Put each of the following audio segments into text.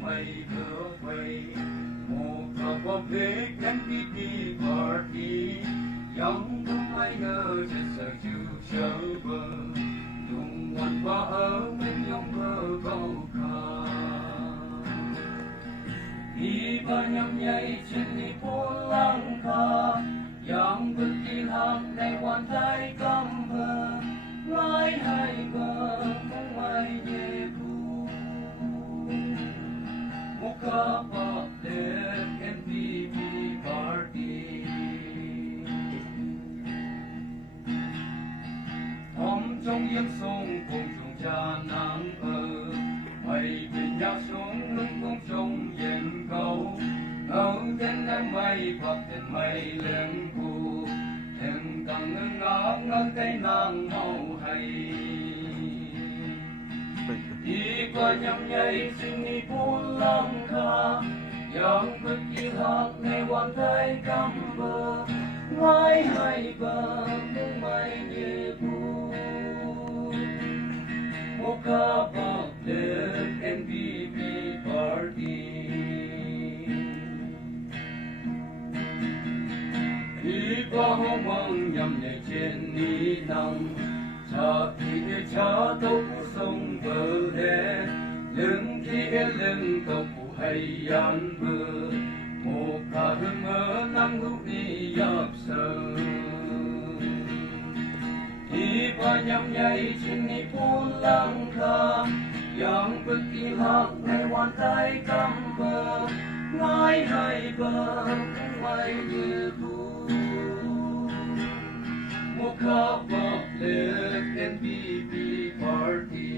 mây cửa quay một cặp bóng ghế cánh đi party giống không ai ngờ sẽ sợ chịu trở bờ dùng ngoan qua ở bên nhóm bờ câu ca đi bờ nhắm nhảy trên đi pulang ka yang berkilat lewat tay gambar ngai hai bờ mai nyebu muka paklet NPP party thom trong yếm sông cùng chung cha nắng mày bên nhau xuống lưng cũng trong yên cầu ngâu trên em mây bọc trên mây lên cu thêm càng ngưng ngó ngó cây nàng màu hay đi qua nhầm nhảy xin đi pulang ka yang berkilat lewat tay gambar ngai hai bờ mai nyebu muka paklet NPP party đi qua hôm mong nhầm nhảy trên đi nắng cha thì cha tàu của sông bờ lê lưng thì lưng tàu của hay ăn bờ một cả hương mơ nắng lúc đi dập sờ đi qua nhầm nhảy trên đi pulang ka yang berkilat lewat tay gambar ngai hai bờ mai nyebu muka paklet NPP party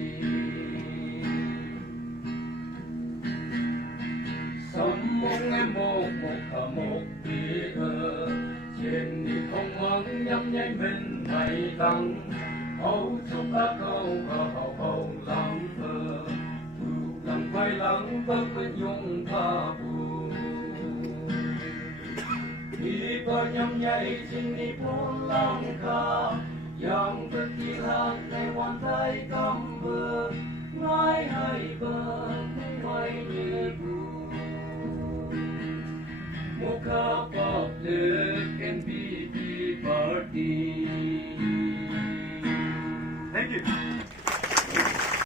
sắm mong em một cả một đi trên đi không mắng nhắm nháy bên mày tăng hậu chúc các câu hậu hậu lắng thơ thuộc lắng quay lắng bất quên nhung tha buồn đi bờ nhắm nháy trên đi pulang ka yang berkilat lewat tay gambar ngai hai bờ mai nyebu